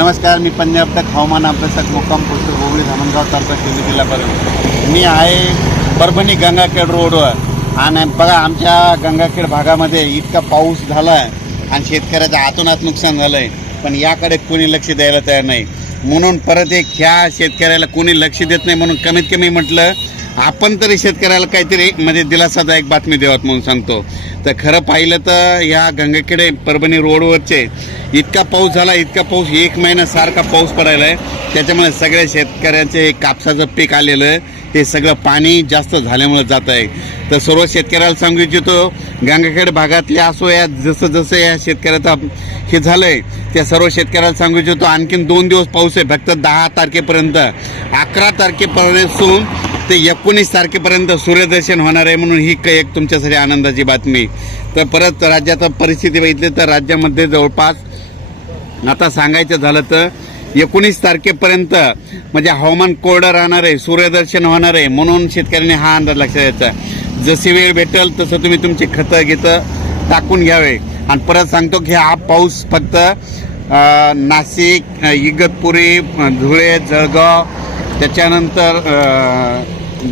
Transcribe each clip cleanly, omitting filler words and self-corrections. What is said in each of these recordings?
नमस्कार, मी पंजाब तक हवामान अभ्यासक मुक्काम पोस्ट गोगळी धामणगाव तालुका शिंदे जिल्हा मी आहे परभणी गंगाखेड रोडवर। आणि बघा आमच्या गंगाखेड भागामध्ये इतका पाऊस झाला आहे आणि शेतकऱ्याचं आतोनात नुकसान झालं आहे, पण याकडे कोणी लक्ष द्यायला तयार नाही। म्हणून परत एक ह्या शेतकऱ्याला कोणी लक्ष देत नाही, म्हणून कमीत कमी म्हटलं आपण तरी शेतकऱ्याला काहीतरी म्हणजे दिलासादायक बातमी द्यावात म्हणून सांगतो। तर खरं पाहिलं तर ह्या गंगाखेड परभणी रोडवरचे इतका पाऊस झाला, इतका पाऊस 1 महिना सारखा पाऊस पडायला आहे, त्याच्यामुळे सगळ्या शेतकऱ्यांचे कापसाचं पीक आलेलं आहे ते सगळं पाणी जास्त झाल्यामुळे जात आहे। तर सर्व शेतकऱ्याला सांगू इच्छितो, गंगाखेड भागातले असो या जसं जसं या शेतकऱ्याचं हे झालं आहे त्या सर्व शेतकऱ्याला सांगू इच्छितो आणखीन 2 दिवस पाऊस आहे, फक्त 10 तारखेपर्यंत, 11 तारखेपासून ते 19 तारखेपर्यंत सूर्यदर्शन होणार आहे, म्हणून ही एक तुमच्यासाठी आनंदाची बातमी। तर परत राज्याचा परिस्थिती बघितली तर राज्यामध्ये जवळपास आता सांगायचं झालं तर 19 तारखेपर्यंत म्हणजे हवामान कोरडं राहणार आहे, सूर्यदर्शन होणार आहे, म्हणून शेतकऱ्यांनी हा अंदाज लक्षात द्यायचा। जशी वेळ भेटेल तसं तुम्ही तुमची खतं घेतं टाकून घ्यावे। आणि परत सांगतो की हा पाऊस फक्त नाशिक, इगतपुरी, धुळे, जळगाव, त्याच्यानंतर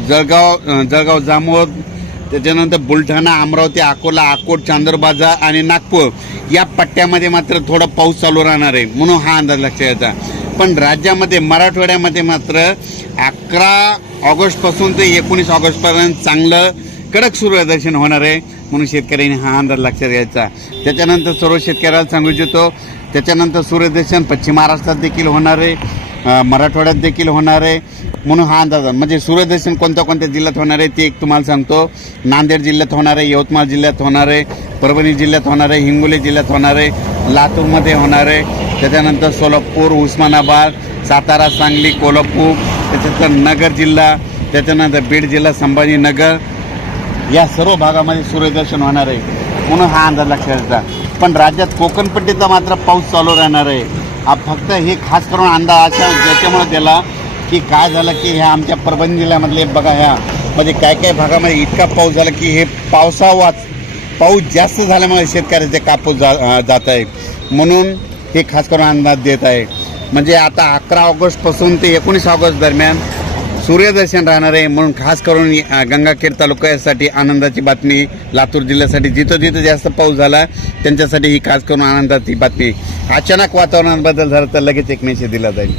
जळगाव जामोद, त्याच्यानंतर बुलढाणा, अमरावती, अकोला, अकोट, चांदूरबाजार आणि नागपूर या पट्ट्यामध्ये मात्र थोडा पाऊस चालू राहणार आहे, म्हणून हा अंदाज लक्षात घ्यायचा। पण राज्यामध्ये मराठवाड्यामध्ये मात्र 11 ऑगस्टपासून ते 19 ऑगस्टपर्यंत चांगलं कडक सूर्यदर्शन होणार आहे, म्हणून शेतकऱ्यांनी हा अंदाज लक्षात घ्यायचा। त्याच्यानंतर सर्व शेतकऱ्याला सांगू इच्छितो, त्याच्यानंतर सूर्यदर्शन पश्चिम महाराष्ट्रात देखील होणार आहे, मराठवाड्यात देखील होणार आहे, म्हणून हा अंदाज। म्हणजे सूर्यदर्शन कोणत्या कोणत्या जिल्ह्यात होणार आहे ते एक तुम्हाला सांगतो। नांदेड जिल्ह्यात होणार आहे, यवतमाळ जिल्ह्यात होणार आहे, परभणी जिल्ह्यात होणार आहे, हिंगोली जिल्ह्यात होणार आहे, लातूरमध्ये होणार आहे, त्याच्यानंतर सोलापूर, उस्मानाबाद, सातारा, सांगली, कोल्हापूर, त्याच्यानंतर नगर जिल्हा, त्याच्यानंतर बीड जिल्हा, संभाजीनगर या सर्व भागामध्ये सूर्यदर्शन होणार आहे, म्हणून हा अंदाज लक्षात घ्यायचा। पण राज्यात कोकणपट्टीचा मात्र पाऊस चालू राहणार आहे। फक्त हे खास करून अंदाज अशा ज्याच्यामुळे दिला की काय झालं की ह्या आमच्या परभणी जिल्ह्यामधले बघा ह्या म्हणजे काय भागामध्ये इतका पाऊस झाला की हे पाऊस जास्त झाल्यामुळे शेतकऱ्याचे कापूस जात आहे, म्हणून हे खास करून अंदाज देत आहे। म्हणजे आता 11 ऑगस्टपासून ते 19 ऑगस्ट दरम्यान सूर्यदर्शन राहणार आहे, म्हणून खास करून गंगाखेड तालुक्यासाठी आनंदाची बातमी। लातूर जिल्ह्यासाठी जिथं जिथं जास्त पाऊस झाला त्यांच्यासाठी ही खास करून आनंदाची बातमी। अचानक वातावरणात बदल झाला तर लगेच एक मेसेज दिला जाईल।